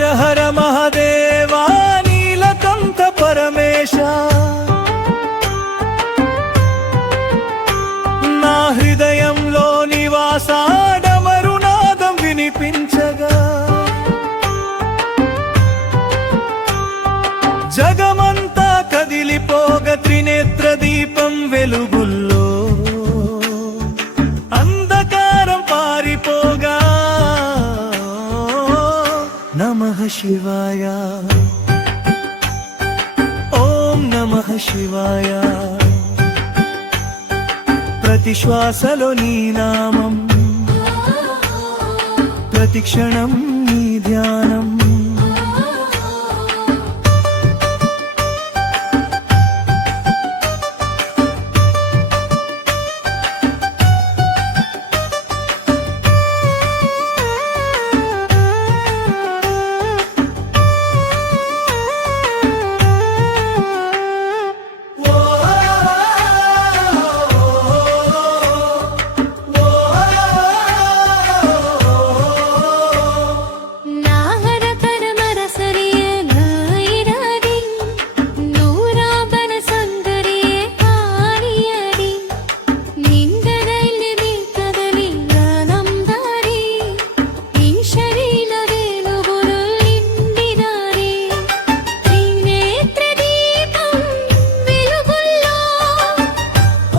హర హర మహదేవా నీలకంఠ పరమేశ నా హృదయంలో నివాసాడమరునాదం వినిపించగా జగమంతా కదిలిపోగ త్రినేత్ర దీపం వెలుగుల్లో అంధకారం పారిపోగా నమః శివాయ ఓం నమః శివాయ ప్రతి శ్వాసలో నీ నామం ప్రతి క్షణం నీ ధ్యానం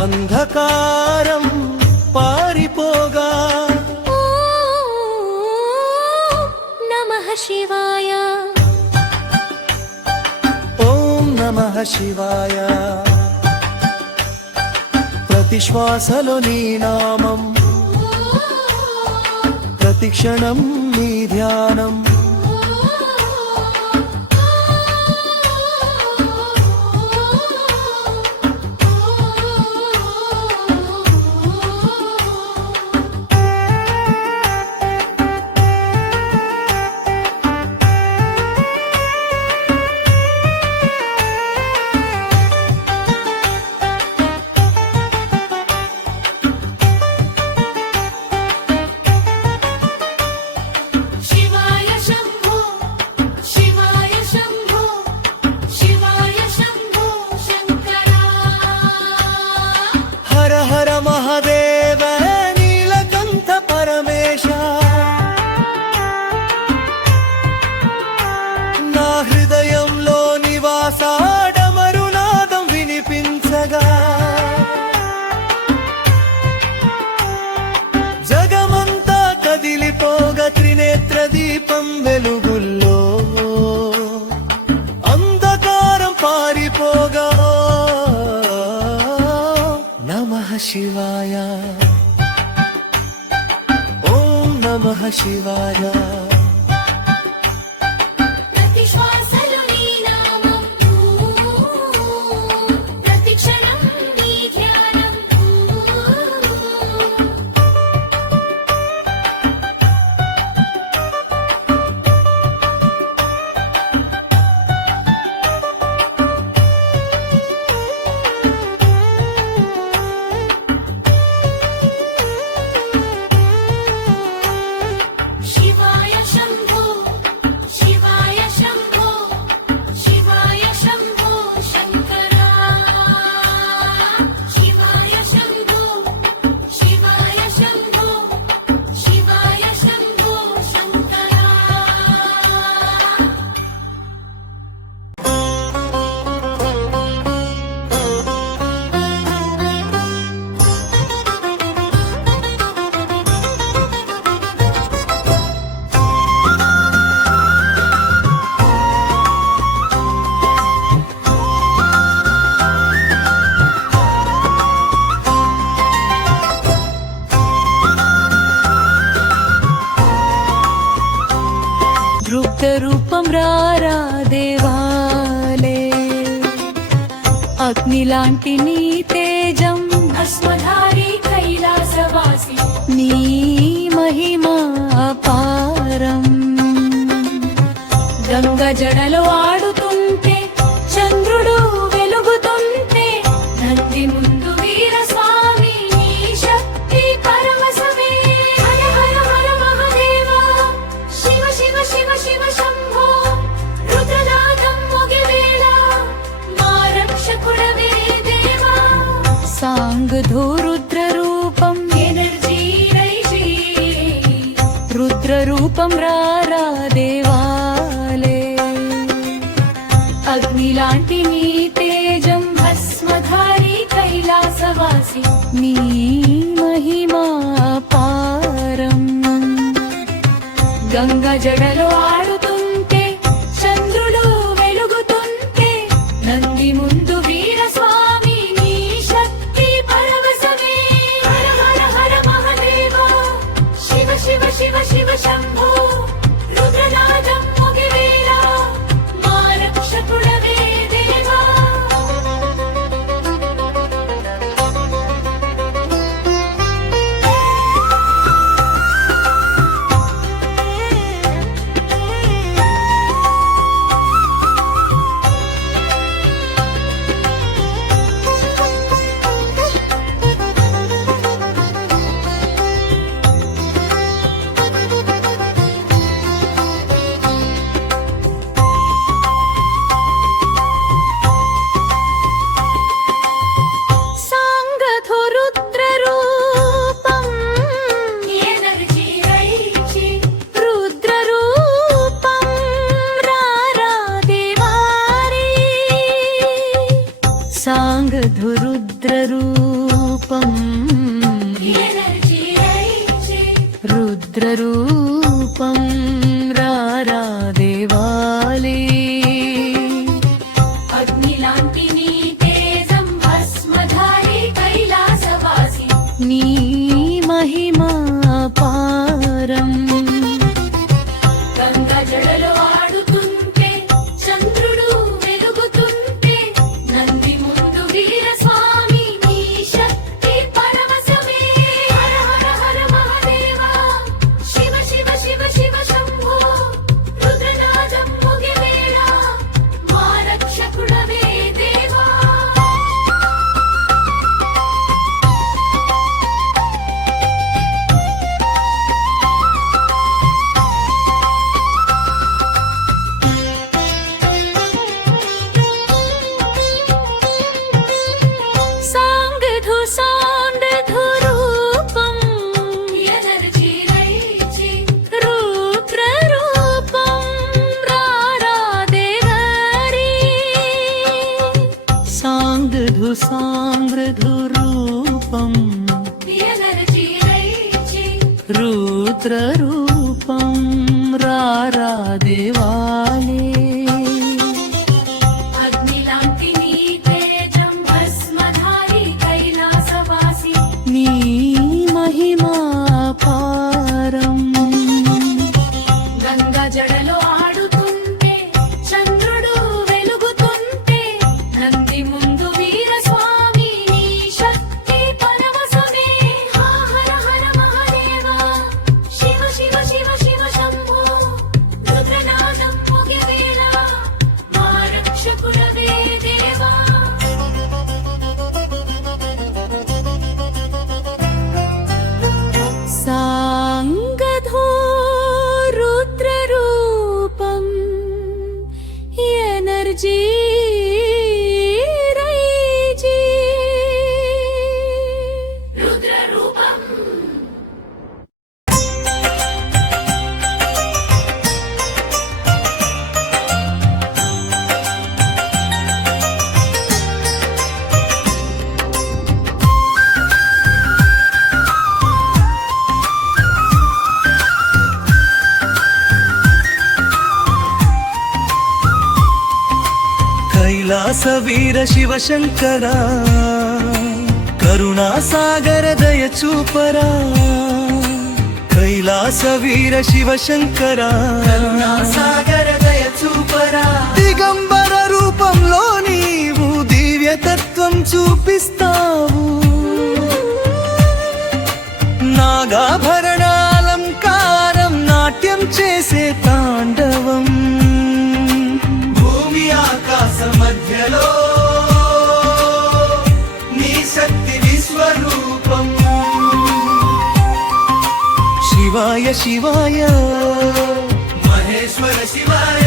అంధకారం పారిపోగా నమః శివాయ ఓం నమః శివాయ ప్రతి శ్వాసలో నీ నామం ప్రతి క్షణం నీ ధ్యానం మహదేవ నీలకంఠ పరమేశ నా హృదయంలో నివాసాడమరునాదం వినిపించగా జగమంతా కదిలిపోగ త్రినేత్ర దీపం వెలుగుల్లో అంధకారం పారిపోగా నమః శివాయ ఓం నమః శివాయ ప్రతి శ్వాసలో నీ నామం ప్రతి క్షణం నీ ధ్యానం శివాయ శంభో శివాయ శంభో శివాయ శంభో శంకర శివాయ శంభో శివాయ శంభో శివాయ శంభో శంకర రూపం రారా దేవాలే అగ్నిలాంటి నీ తేజం భస్మధారి కైలాసవాసి నీ మహిమా అపారం గంగ జడలో ఆడుతుంటే చంద్రుడు వెలుగుతుంటే నంది ముందు వీరస్వామి నీ శక్తి పరవశమే హర హర హర మహదేవ శివ శివ శివ శివ శంభో రూపం రారా దేవాలే అగ్నిలాంటి నీ తేజం భస్మధారి కైలాసవాసి నీ మహిమా పారం గంగ జడలో ఆడుతుంటే చంద్రుడు వెలుగుతుంటే నంది ముందు వీరస్వామి నీ శక్తి పరవశమే హర హర హర మహదేవ శివ శివ శివ శివ శంభో రుద్రనాదం ముగివేళ మా రక్షకుడవే దేవా సాంగధురుద్రరూపం ఎనర్జీ రైచి రుద్రరూపం రారా దేవారి సాంగధురుద్రరూపం ఎనర్జీ రైచి రుద్రరూపం రారా దేవాలే అగ్నిలాంటి నీ తేజం భస్మధారి కైలాసవాసి నీ మహిమా పారం గంగ జడలో ఆడుతుంటే చంద్రుడు వెలుగుతుంటే నంది ముందు వీరస్వామి నీ శక్తి పరవశమే హర హర హర మహదేవ శివ శివ శివ శివ శంభో రుద్రనాదం ముగివేళ మా రక్షకుడవే దేవా సాంగధు సాంగధురూపం ఎనర్జీ రైచి రుద్రరూపం రారా దేవారి సాంగధు సాంగధురూపం ఎనర్జీ రైచి రుద్రరూపం రారా దేవాలే అగ్నిలాంటి నీ తేజం భస్మధారి కైలాసవాసి నీ మహిమా పారం గంగ జడలో ఆడుతుంటే చంద్రుడు వెలుగుతుంటే నంది ముందు వీరస్వామి నీ శక్తి పరవశమే హర హర మహదేవ శివ శివ శివ శివ శంభో రుద్రనాదం ముగివేళ మా రక్షకుడవే దేవా సాంగధో రుద్రరూపం ఎనర్జీ రైజీ రుద్రరూపం కైలాస వీర శివశంకరా కరుణా సాగర దయ చూపరా కైలాస వీర శివశంకరా కరుణా సాగర దయ చూపరా దిగంబర రూపంలో నీవు దివ్యతత్వం చూపిస్తావు నాగాభరణాలంకారం నాట్యం చేసే తాండవం భూమి ఆకాశ మధ్యలో నీ శక్తి విశ్వరూపం శివాయ శివాయ మహేశ్వర శివాయ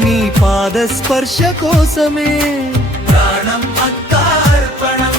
నీ పాద స్పర్శ కోసమే ప్రాణం అర్పణం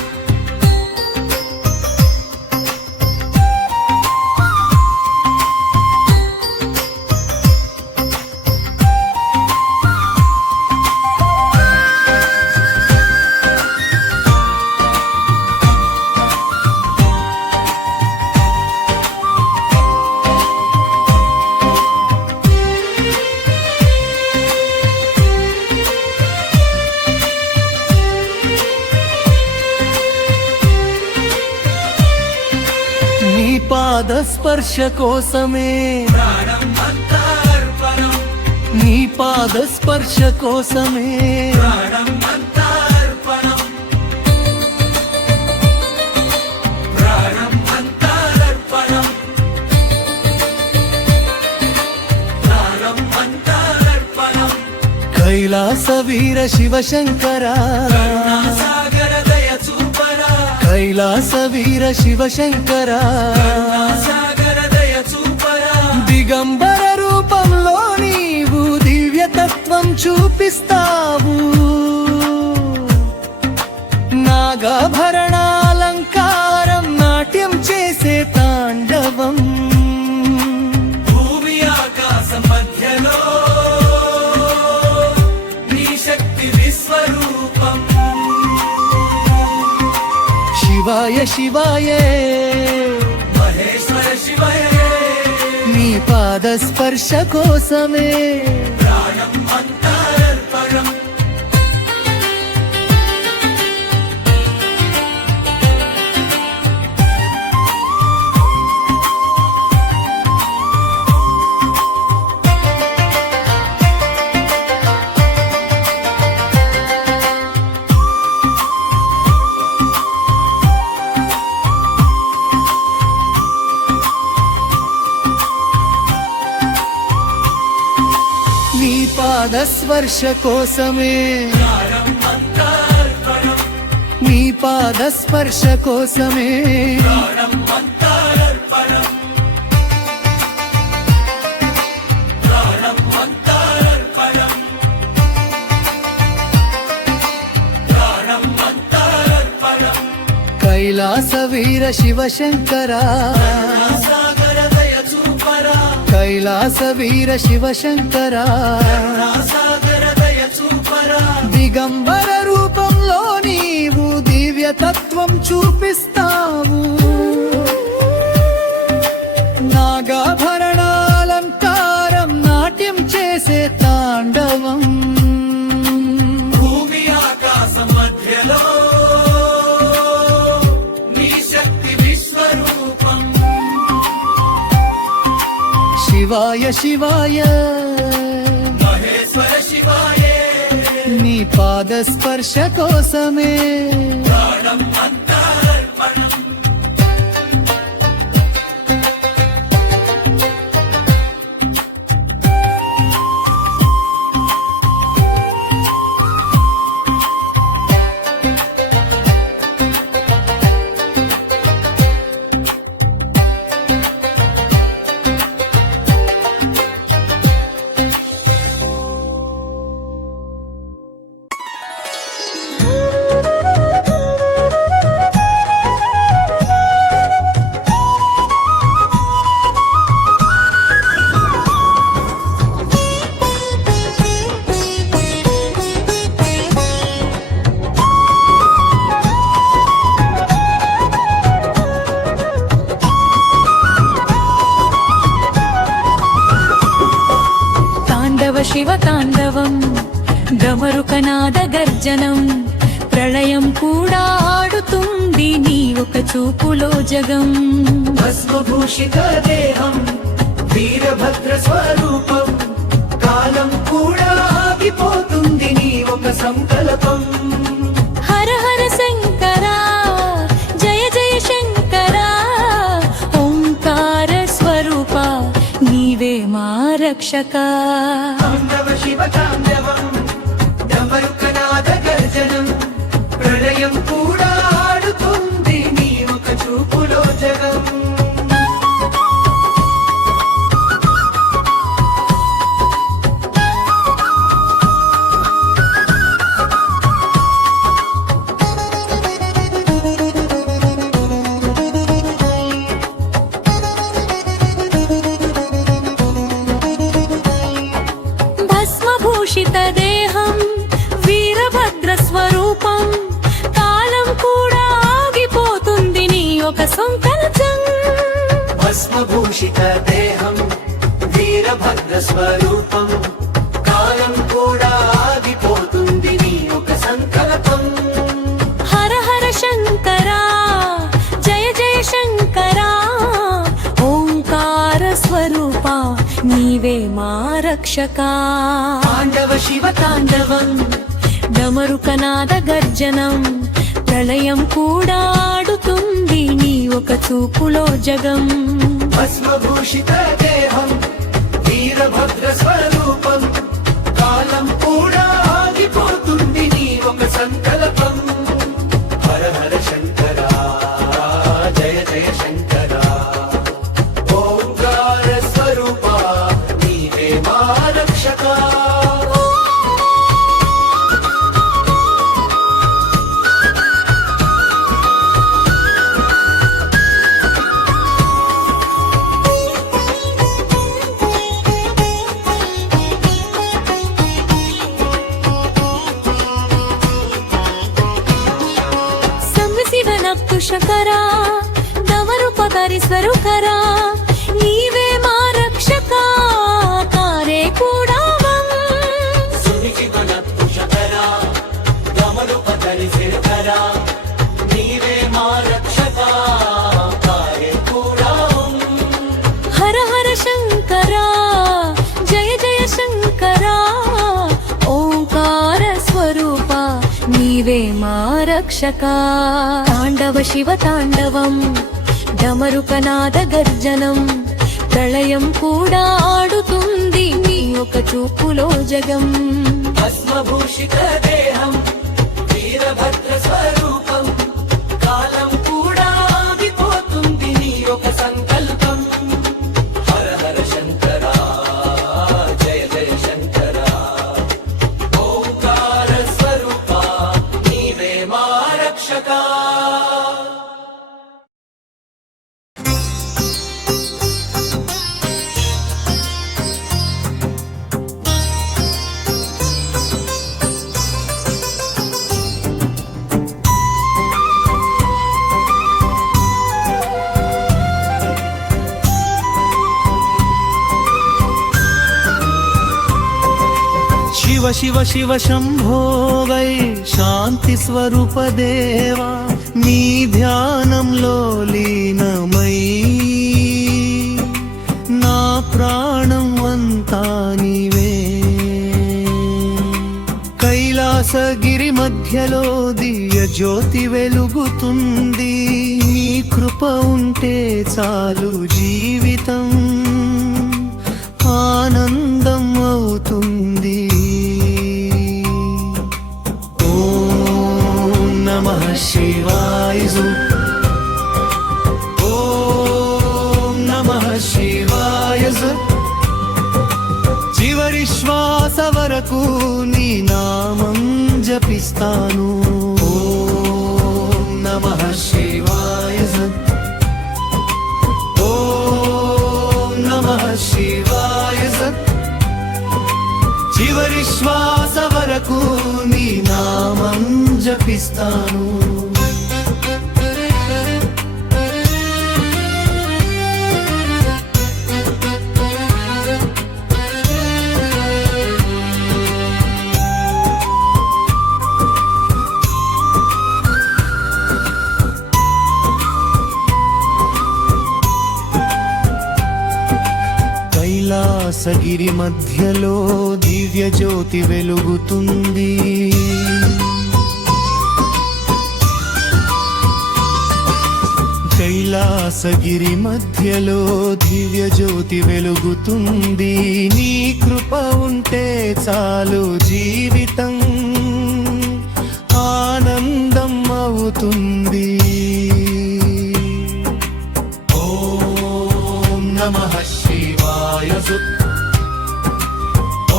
నీ పాద స్పర్శ కోసమే ప్రాణం అంతా అర్పణం నీ పాద స్పర్శ కోసమే ప్రాణం అంతా అర్పణం ప్రాణం అంతా అర్పణం ప్రాణం అంతా అర్పణం కైలాస వీర శివశంకరా సాగర దయ చూపరా కైలాస వీర శివశంకరా సాగర దయ చూపరా దిగంబర రూపంలో నీవు దివ్యతత్వం చూపిస్తావు నాగాభరణాలంకారం నాట్యం చేసే తాండవం భూమి ఆకాశం మధ్యలో నీ శక్తి విశ్వరూపం శివాయ శివాయ మహేశ్వర శివాయ నీ పాద స్పర్శ కోసమే ప్రాణం అంతా అర్పణం నీ పాద స్పర్శ కోసమే నీ పాద స్పర్శ కోసమే కైలాస వీర శివశంకరా కైలాస వీర శివశంకరా దిగంబర రూపంలో నీవు దివ్యతత్వం చూపిస్తావు నాగాభరణాలంకారం నాట్యం చేసే తాండవం భూమి ఆకాశం మధ్యలో నీ శక్తి విశ్వరూపం శివాయ శివాయ మహేశ్వర శివాయ నీ పాద స్పర్శ కోసమే ప్రాణం అంతా అర్పణం శివ తాండవం డమరుకనాద గర్జనం ప్రళయం కూడా ఆడుతుంది నీ ఒక చూపులో జగం భస్మభూషిత దేహం వీరభద్ర స్వరూపం కాలం కూడా ఆగిపోతుంది నీ ఒక సంకల్పం హర హర శంకరా జయ జయ శంకరా ఓంకార స్వరూప నీవే మా రక్షక శివ తాండవం డమరుకనాద గర్జనం ప్రళయం కూడా ఆడుతుంది నీ ఒక చూపులో జగం భస్మభూషిత దేహం వీరభద్ర స్వరూపం కాలం కూడా ఆగిపోతుంది నీ ఒక సంకల్పం భస్మభూషిత దేహం వీరభద్ర స్వరూపం కాలం కూడా ఆగిపోతుంది నీ ఒక సంకల్పం హర హర శంకరా జయ జయ శంకరా రక్షకా తాండవ శివ తాండవం డమరుకనాద గర్జనం ప్రళయం కూడా ఆడుతుంది నీ ఒక చూపులో జగం భస్మభూషిత దేహం వీరభద్ర స్వరూపం కాలం కూడా ఆగిపోతుంది నీ ఒక సంకల్పం హర హర శంకర జయ జయ శంకర ఓంకార స్వరూప నీవే మా రక్షకా శివనక్కుశకరా డమరుపకరి స్వరూకరా నీవే మా రక్షకా కారే కూడా సునిశివనక్కుశకరా డమరుపకరి స్వరూకరా నీవే మా రక్షకా కారే కూడా హర హర శంకరా జయ జయ శంకరా ఓంకార స్వరూప నీవే మా రక్షకా తాండవ శివ తాండవం డమరుకనాద గర్జనం ప్రళయం కూడా ఆడుతుంది నీ ఒక చూపులో జగం భస్మభూషిత దేహం వీరభద్ర స్వరూపం కాలం కూడా ఆగిపోతుంది నీ ఒక సంకల్పం హర హర శంకర జయ జయ శంకర ఓంకార స్వరూప నీవే మా రక్షకా శివ శివ శివ శంభో వై శాంతి స్వరూప దేవా నీ ధ్యానంలో లీనమై నా ప్రాణం అంతా నీవే కైలాసగిరి మధ్యలో దివ్య జ్యోతి వెలుగుతుంది నీ కృప ఉంటే చాలు జీవితం ఆనందం అవుతుంది ఓం నమః శివాయ ఓం నమః శివాయ చివరి శ్వాస వరకు నీ నామం జపిస్తాను ఓం నమః శివాయ ఓం నమః శివాయ చివరి శ్వాస వరకు నీ నామం జపిస్తాను కైలాసగిరి మధ్యలో దివ్య జ్యోతి వెలుగుతుంది కైలాసగిరి మధ్యలో దివ్య జ్యోతి వెలుగుతుంది నీ కృప ఉంటే చాలు జీవితం ఆనందం అవుతుంది ఓం నమః శివాయ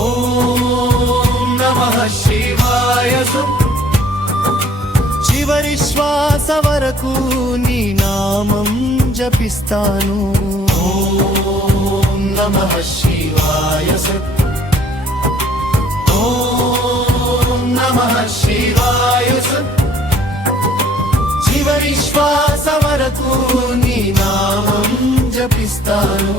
ఓం నమః శివాయ చివరి శ్వాస వరకు నీ నామం జపిస్తాను ఓం నమః శివాయ ఓం నమః శివాయ చివరి శ్వాస వరకు నీ నామం జపిస్తాను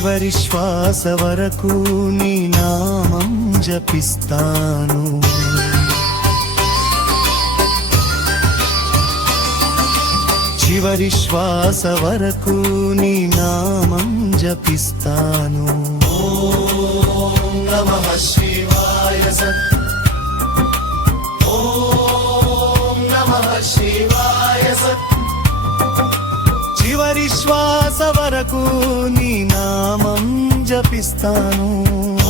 చివరి శ్వాస వరకు నీ నామం జపిస్తాను చివరి శ్వాస వరకు నీ నామం జపిస్తాను ఓం నమః శివాయ సత్ ఓం నమః శివాయ సత్ చివరి శ్వాస వరకు నీ నామం జపిస్తాను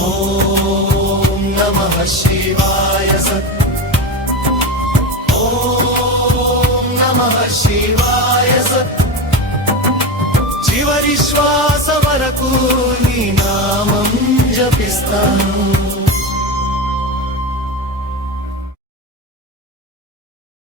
ఓం నమః శివాయ సత్ ఓం నమః శివాయ సత్ చివరి శ్వాస